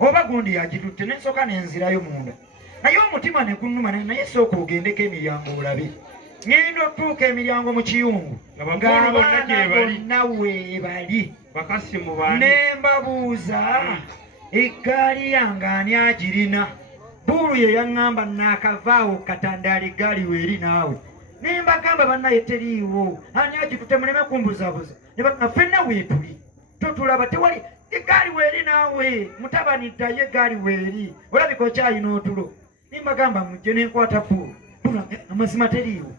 oba gundi yagitutte nensooka nenzirayo munda naye omutima ne gunnuma naye sooka ogendeko emiryango olabe ngenda otuuka emiryango mu kiyungu ng'abaana bonna weebali ne mbabuuza eggaali yange ani agirina bbulu ye yaŋŋamba naakavaawo katandaala eggaali weeri naawe ne mbagamba bannaye teriiwo ani agitutte muleme kumbuzabuza ne bagamba ffenna weetuli totulaba tewali eggaali weeri naawe mutabani ddayo eggaali weeri olabika okyayina otulo ne mbagamba mujje ne nkwata bbulu amazima teriiwo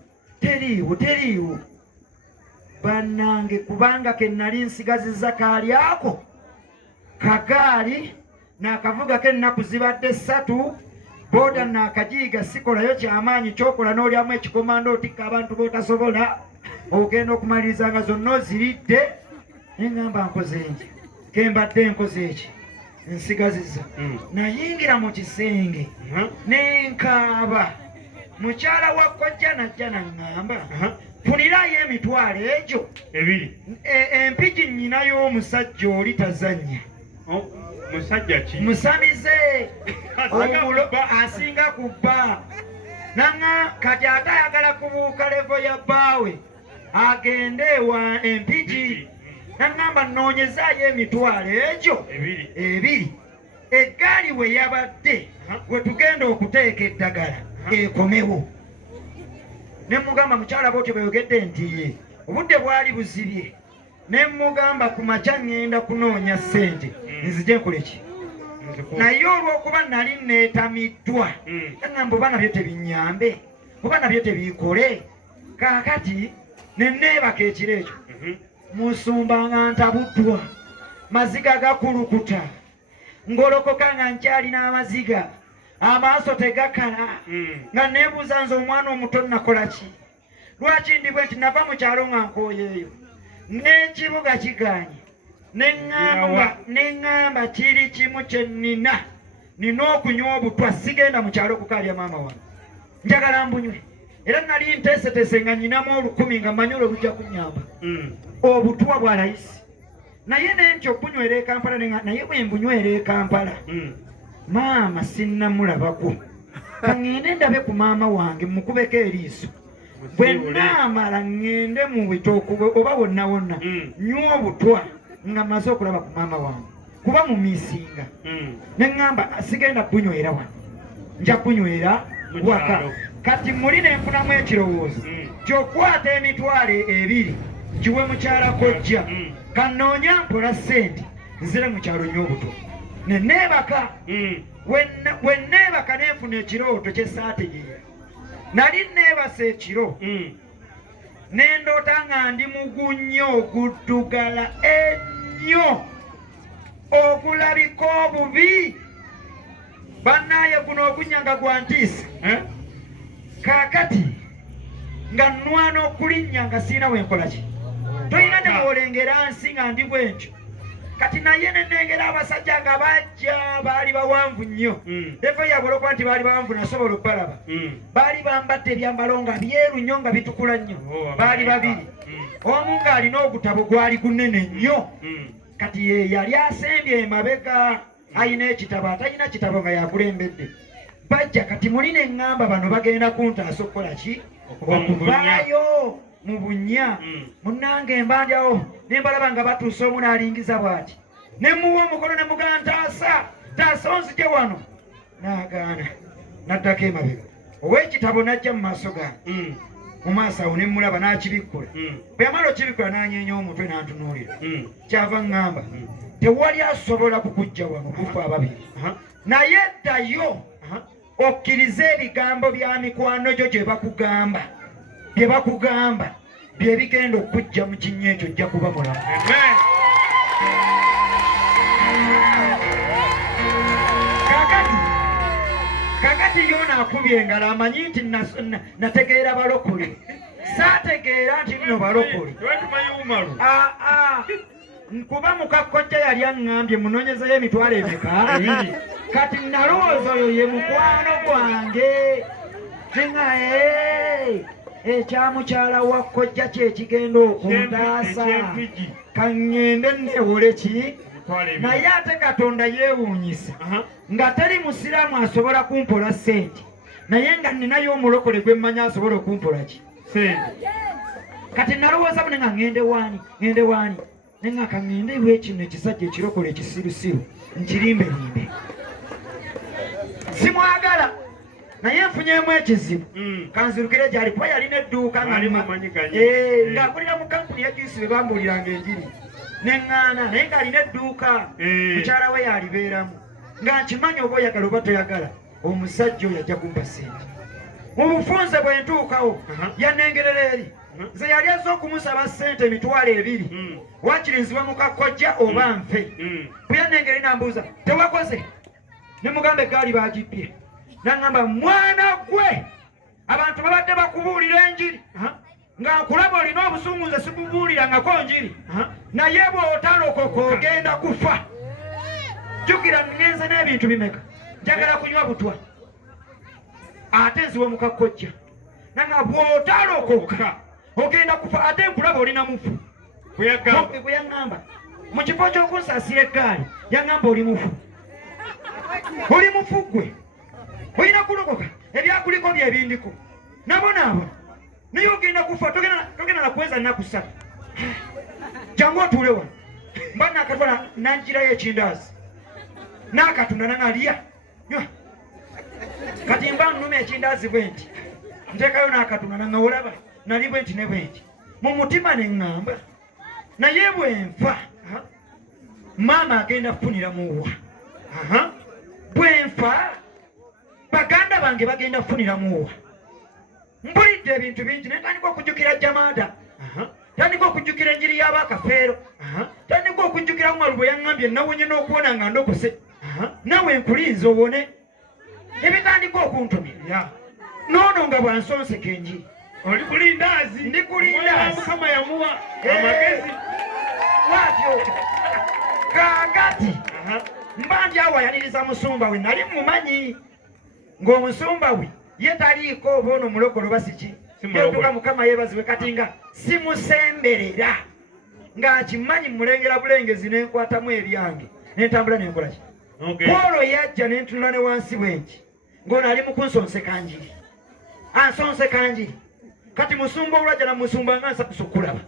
bannange kubanga ke nali nsigazizza kaali ako kagaali n'akavuga k'ennaku zibadde 3 booda n'akajiiga sikolayo kyamaanyi kyokola n'olyamu ekikomando otikka abantu b'otasobola ogenda okumaliriza nga zonna oziridde neŋŋamba nkoze nki kembadde nkoze eki nsigazizza nayingira mu kisenge nenkaaba mukyala wa kojja najja naŋŋamba funirayo emitwalo egyo empigi nnyinayo omusajja oli tazannya musajja ki musamize asinga ku bba nanga kati ate ayagala kubuuka levo ya bbaawe agende ewa empigi naŋŋamba nnoonyezaayo emitwalo egyo 2 eggaali we yabadde we tugenda okuteeka eddagala ekomewo ne mugamba mukyala bwotyo bweyogedde nti ye obudde bwali buzibye ne mugamba ku makya ŋŋenda kunoonya ssente nzije nkoleki naye olw'okuba nali neetamiddwa naŋŋamba oba nabyo tebinyambe oba nabyo tebiikole kaakati ne neebaka ekiro ekyo musumba nga ntabuddwa maziga gakulukuta ngolokoka nga nkyalina amaziga amaaso tegakala nga neebuuza nze omwana omuto nakola ki lwaki ndibwe nti nava mu kyalo nga nkooyeeyo n'ekibuga kiganye neŋŋamba kiri kimu kye nina okunywa obutwa sigenda mu kyalo okukaalya maama wange njagala mbunywe era nali nteeseteese nga nyinamu 1000 nga mmanyi olwo lujja kunnyamba obutwa bwa layisi naye nentyo obunywera e Kampala naye bwe mbunywera e Kampala maama sinnamulabako kaŋŋende ndabe ku maama wange mukubeko eriiso bwe naamala ŋŋende mu bitooku oba wonna wonna nywa obutwa nga maze okulaba ku maama wange kuba mu miisinga neŋŋamba sigenda bunywera wano nja kunywera waka kati muli nenfunamu ekirowoozo kyokwata emitwalo 2 kiwe mukyala kojja kanoonya mpola ssente nzire mu kyalo nnyo obutwa neneebaka wenneebaka nenfuna ekirooto kyesaategeera nali neebasa ekiro nendoota nga ndi mugunnya oguddugala ennyo ogulabika obubi bannaaye guno ogunya gwa ntiisa kaakati nga nnwana okulinnya nga siina wenkola ki toyina ne bw'olengera nsi nga ndi bwentyo kati naye nenengera abasajja nga bajja baali bawanvu nnyo efa yabula okuba nti baali bawanvu nasobola okubalaba baali bambadde ebyambalo nga byeru nnyo nga bitukula nnyo baali 2 omu ng'alina ogutabo gwali gunene nnyo kati ye yali asembye emabega ayina ekitabo atalina kitabo nga yakulembedde bajja kati muli neŋŋamba bano bagenda kuntaasa okukola ki okuvaayo mu bunnya munnange embandyawo nembalaba nga batuuse omu n'alingiza bw'ati ne muwa omukono ne mugala taasa onzije wano n'agaana n'addako emabega ow'ekitabo n'ajja mu maaso gange mu maaso awo ne mulaba n'akibikkula bwe yamala okibikkula n'anyeenya omutwe n'antunuulira kyava ŋŋamba tewali asobola kukujja wano kufa ababiri naye ddayo okkiriza ebigambo bya mikwano gyo gye bakugamba bye bigenda okujja mu kinnya ekyo ojja kuba mulamu kakati yoona akubye engalo amanyi nti nategeera balokole saategeera nti nno balokole Nkuba mukakojja yali aŋŋambye munoonyezeyo emitwalo emeka kati nalowooza oyo ye mukwano gwange tinga ekyamukyala wa kkojja kyekigenda okuntaasa kaŋŋende nneewole ki naye ate Katonda yeewuunyisa nga teri musiraamu asobola kumpola ssente naye nga nninayo omulokole gwe mmanyi asobola okumpola ki kati nalowooza bune nga ŋŋende waani nenga kaŋŋende iwekino ekisajja ekirokole ekisirusiru nkiriimberimbe simwagala naye nfunyeemu ekizibu kanzirukire gyali kuba yalina edduuka ng'akolera mu kampuni ya juisi be bambuuliranga enjiri neŋŋaana naye ng'alina edduuka mukyala we yalibeeramu nga nkimanyi oba oyagala oba toyagala omusajja oyo ajja kumpa ssente mu bufunze bwe ntuukawo yanengerera eri nze yali azze okumusaba ssente emitwalo 2 wakiri nziba mukakkojja oba nfe bwe yanengeri nambuuza tewakoze ne mugamba eggaali bagibbye naŋŋamba mwana gwe abantu babadde bakubuulira enjiri nga nkulaba olina obusungu nze sikubuulirangako njiri naye bw'otalokoka ogenda kufa jjukira ngenze n'ebintu bimeka njagala kunywa butwa ate nziwa mukakkojja nanga bw'otalokoka ogenda kufa ate nkulaba olina mufu bwe yaŋŋamba mu kifo ky'okunsaasira eggaali yaŋŋamba oli mufu gwe olina kulokoka ebyakuliko byebindiko nabonaabo naye ogenda kufa togenda nakuweza nnaku 3 jangu otuule wano mba nakatwala nanjirayo ekindaazi nakatunda nangalya nywa kati mba nnuma ekindaazi bwe nti nteekayo nakatunda nangawolaba nali bwe nti ne bwe nti mu mutima ne ŋŋamba naye bwe nfa maama agenda kufunira muwa bwe nfa baganda bange bagenda kufunira muwa mpulidde ebintu bingi netandika okujjukira jamaada tandika okujjukira enjiri y'abakafeero tandika okujjukira Umaru bwe yaŋŋambye nawonye n'okuwona nga ndokose nawe nkulinze owone ebitandika okuntumira noono nga bwansonseka enjiri oli kulindaazi ndi kulindaazi Mukama yamuwa amagezi watyo kaakati mba ndyawayaniriza musumba we nali mumanyi ng'omusumba we ye taliiko oba ono mulokolo basiki yetuka Mukama yeebazibwe kati nga simusemberera ng'akimanyi mulengera bulengezi nenkwatamu ebyange nentambula nenkolaki Pawulo yajja nentunula ne wansi bwenki ng'ono ali mu kunsonseka njiri ansonseka njiri kati musumba olwajja na musumba nga nsakusukulaba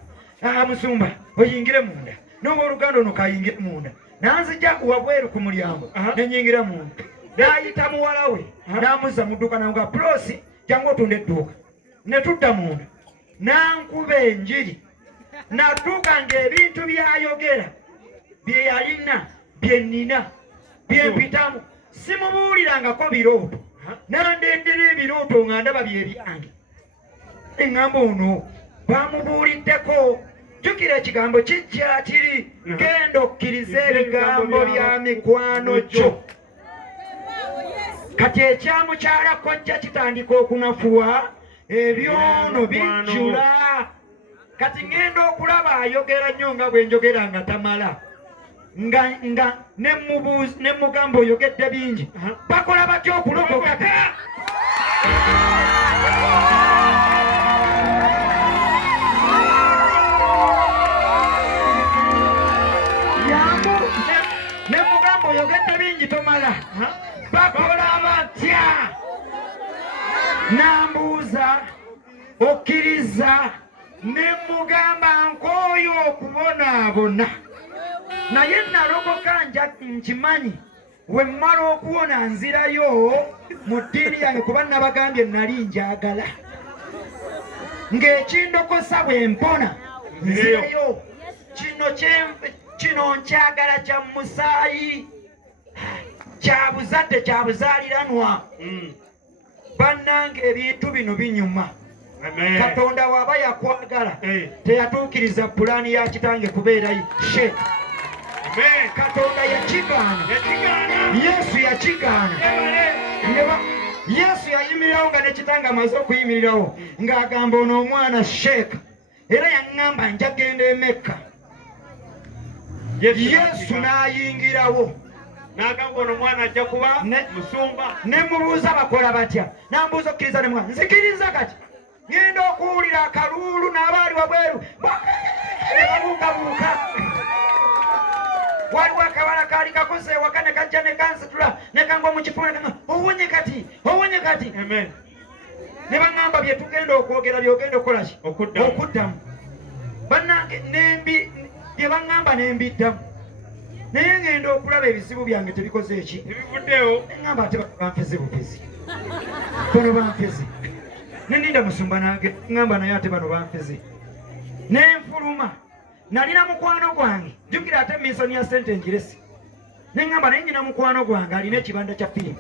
musumba oyingire munda n'oba oluganda ono kayingire munda nanzijja wabweru ku mulyango nenyingira munda n'ayita muwala we n'amuzza mu dduuka namuga puloosi jangu otunda edduuka ne tudda munda n'ankuba enjiri natuuka ng'ebintu byayogera bye yalina bye nnina bye mpitamu simubuulirangako birooto nandeetera ebirooto nga ndaba bye byange eŋŋamba ono bamubuuliddeko jjukira ekigambo kijja kiri genda okkiriza ebigambo bya mikwano gyo kati ekyamukyala kojja kitandika okunafuwa ebyono bijjula kati ŋŋenda okulaba ayogera nnyo nga bwe njogera nga tamala nga ne mugamba oyogedde bingi bakola batya okulokoka ne mugamba oyogedde bingi tomala bakola batya nambuuza okkiriza ne mugamba nkooyo okubonaabona naye nalokoka nkimanyi we mmala okuwona nzirayo mu ddiini yange kuba nabagambye nali njagala ng'ekindokosa bwe mpona nzirayo kino nkyagala kya musaayi kya buzadde kya buzaaliranwa bannange ebintu bino binyuma Katonda waba yakwagala teyatuukiriza pulaani ya kitange kubeerayo sheek Katonda yakigaana Yesu yakigaana Yesu yayimirirawo nga nekitange amaze okuyimirirawo ng'agamba ono omwana sheeka era yaŋŋamba njagenda e Mekka Yesu n'ayingirawo n'agamba ono mwana ajja kuba musumba. Ne mubuuza bakola batya? Nambuuza okkiriza ne mwana. Nzikiriza kati. Ngenda okuwulira akaluulu n'abaali wabweru ne babuukabuuka. Waliwo akawala kaali kakoze ewaka ne kajja ne kansitula ne kangwa mu kifo ne kangamba owonye kati, owonye kati. Amen. Ne baŋŋamba bye tugenda okwogera by'ogenda okukola ki? Okuddamu. Bannange bye baŋŋamba ne mbiddamu. Naye ngenda okulaba ebizibu byange tebikoze eki? Tebivuddewo. Ne ŋŋamba ate banfeze bufezi. Bano banfeze. Ne ndinda musumba nange ŋŋamba naye ate bano banfeze. Ne nfuluma. Nalina mukwano gwange. Jjukira ate minsoni ya ssente njiresi. Ne ŋŋamba naye nnyina mukwano gwange alina ekibanda kya firimu.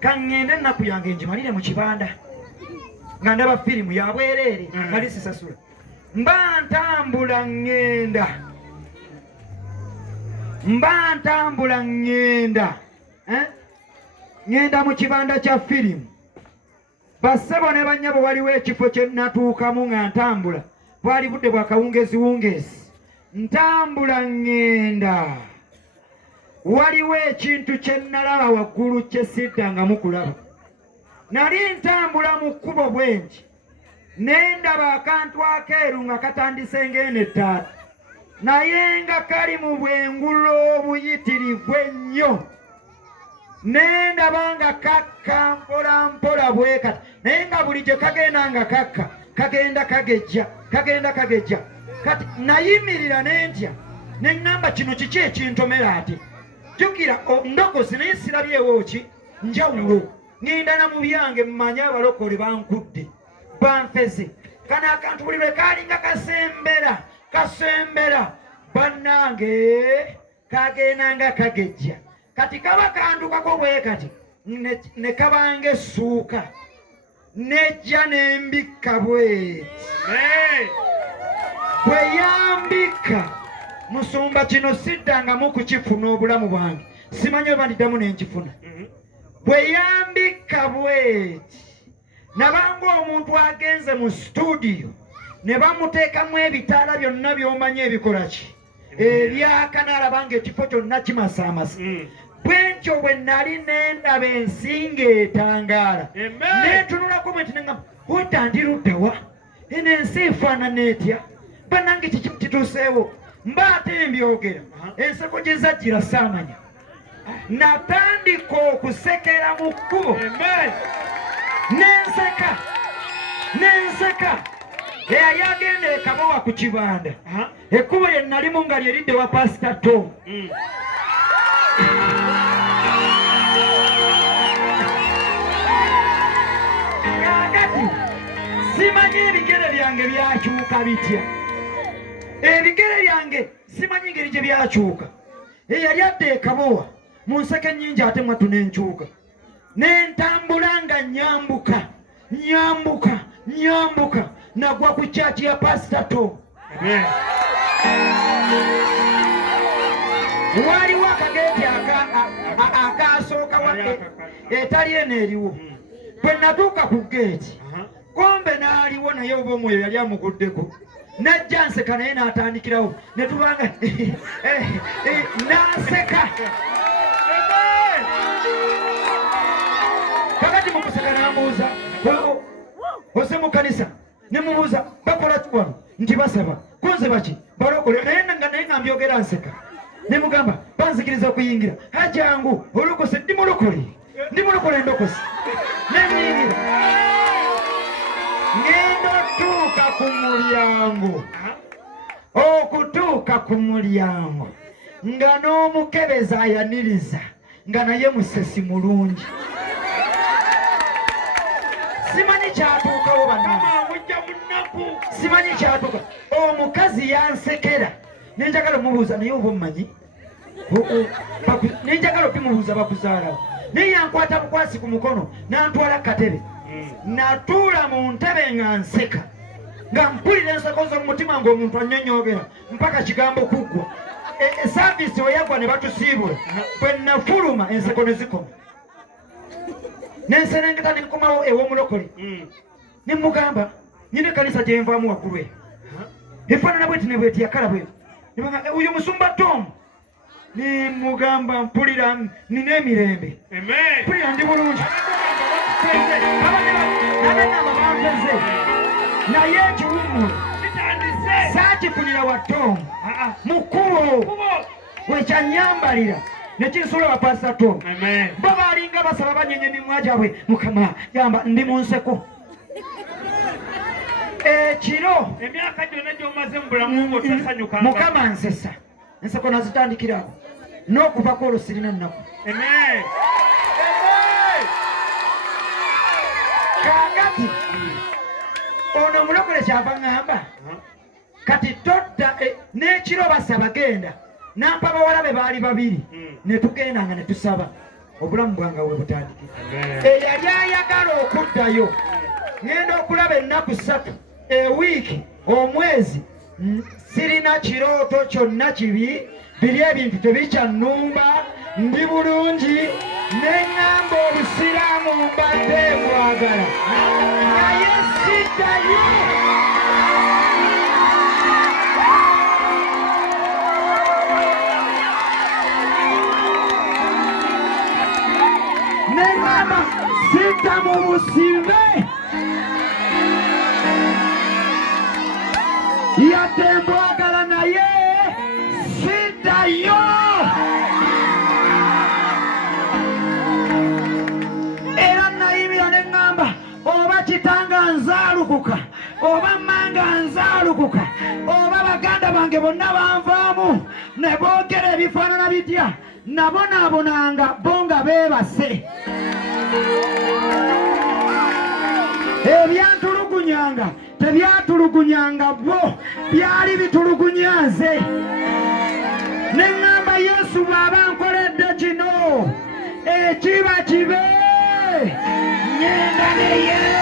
Ka ŋŋende ennaku yange ngimalire mu kibanda. Nga ndaba firimu ya bwereere nali sisasula. Mba ntambula ŋŋenda. Ŋŋenda mu kibanda kya firimu. Bassebo ne bannyabo waliwo ekifo kye natuukamu nga ntambula. Bwali budde bwa kawungeziwungeezi. Ntambula ŋŋenda. Waliwo ekintu kye nalaba waggulu kye siddangamu kulaba. Nali ntambula mu kkubo bwengi. Ne ndaba akantu akeeru nga katandise ng'eno ettaala. Naye nga kali mu bwengula obuyitirivu ennyo. Ne ndaba nga kakka mpola mpola bwe kati. Naye nga buli gye kagenda nga kakka kagenda kagejja. Kati nayimirira ne ntya. Ne ŋŋamba kino kiki ekintomera ate? Jjukira ndogozi naye sirabyewo ki? Njawulo. Ŋŋenda na mu byange mmanye abalokole bankudde. Banfeze. Kano akantu buli lwe kaalinga kasembera. Bannange kagenda nga kagejja. Kati kaba kandukako bwe kati ne kabanga essuuka. Nejja n'embikka bweti. Bwe yambikka musumba kino siddangamu kukifuna obulamu bwange. Simanyi oba ndiddamu ne nkifuna. Bwe yambikka bweti nabanga omuntu agenze mu studio ne bamuteekamu ebitaala byonna by'omanyi ebikola ki? Ebyaka n'alabanga ekifo kyonna kimasaamasa. Bwentyo bwe nali n'endaba ensinga etangaala. Neetunulako bwe nti neŋŋamba odda ndiruddawa? Eno ensi efaanana etya? Bannange kituuseewo. Mba ate mbyogera. Enseko gye zajjira saamanya. Natandika okusekera mu kkubo. Nenseka. Eyali agenda ekabowa ku kibanda. Ekkubo lye nalimu nga lyeridde wa Pastor Tom. Kakati simanyi ebigere byange byakyuka bitya. Ebigere byange simanyi ngeri gye byakyuka. Eyali adde ekabowa mu nseke nnyingi ate mwattu n'enkyuka. Nentambula nga nyambuka nagwa ku kyaki ya Pastor Tom. Waliwo akageeti akasooka etali eno eriwo. Bwe natuuka ku geeti kombe n'aliwo naye oba omwoyo yali amuguddeko. Najja nseka naye n'atandikirawo ne tubanga n'aseka. Kakati mu kuseka n'ambuuza ose mu kkanisa ne mubuuza bakola ki wano? Nti basaba. Kunze baki? Balokole. Naye nga mbyogera nseka. Ne mugamba banzikiriza okuyingira. Hajangu olokose ndi mulokole endokose. Ne nnyingira. Ngenda okutuuka ku mulyango nga n'omukebeza ayaniriza nga naye musesi mulungi. Simanyi kyatuukawo bannange. Simanyi kyatuuka. Omukazi yansekera. Nenjagala omubuuza naye oba omumanyi? Nenjagala okimubuuza bakuzaalawo. Naye yankwata bukwasi ku mukono n'antwala ku katebe. Natuula mu ntebe nga nseka. Nga mpulira enseko z'omutima ng'omuntu annyonyoogera mpaka kigambo kuggwa. Esaaviisi we yaggwa ne batusiibula. Bwe nafuluma enseko ne zikoma. Nenserengeta ne nkomawo ew'omulokole. Ne mugamba nyina ekkanisa gye nvaamu waggulu eyo. Efaanana bweti ne bweti yakala bweti. Ne bagamba uyo musumba Tom ni mugamba mpulira nina emirembe. Mpulira ndi bulungi. Abagamba bampeze. Naye ekiwummulo saakifunira wa Tom. Mukulu wekyanyambalira nekinsobola bapasa Tom. Bo baalinga basaba banyenye emimwa gyabwe. Mukama yamba ndi mu nseko. Ekiro emyaka gyonna gy'omaze mu bulamu ng'otosanyuka. Mukama nsesa. Enseko nazitandikirawo n'okuvako olwo sirina nnaku. Kaakati ono omulokole kyava ŋŋamba kati todda n'ekiro basaba genda nampa bawala be baali babiri ne tugendanga ne tusaba obulamu bwange we butandikira. Eyali ayagala okuddayo ŋŋenda okulaba ennaku 3 ewiiki omwezi sirina kirooto kyonna kibi biri ebintu tebikyannumba ndi bulungi neŋŋamba obusiraamu mbadde bwagala naye siddayo. Neŋŋamba sidda mu busibe yadde mbwagala naye siddayo. Era nayimira ne ŋŋamba oba kitanga nzaalukuka oba mmanga nzaalukuka oba baganda bange bonna banvaamu ne boogera ebifaanana bitya nabonaabonanga bo nga beebase. Ebyantulugunyanga tebyatulugunyanga bo byali bitulugunya nze. Ne ŋŋamba Yesu bw'aba nkoledde kino ekiba kibe ngenda ne Yesu.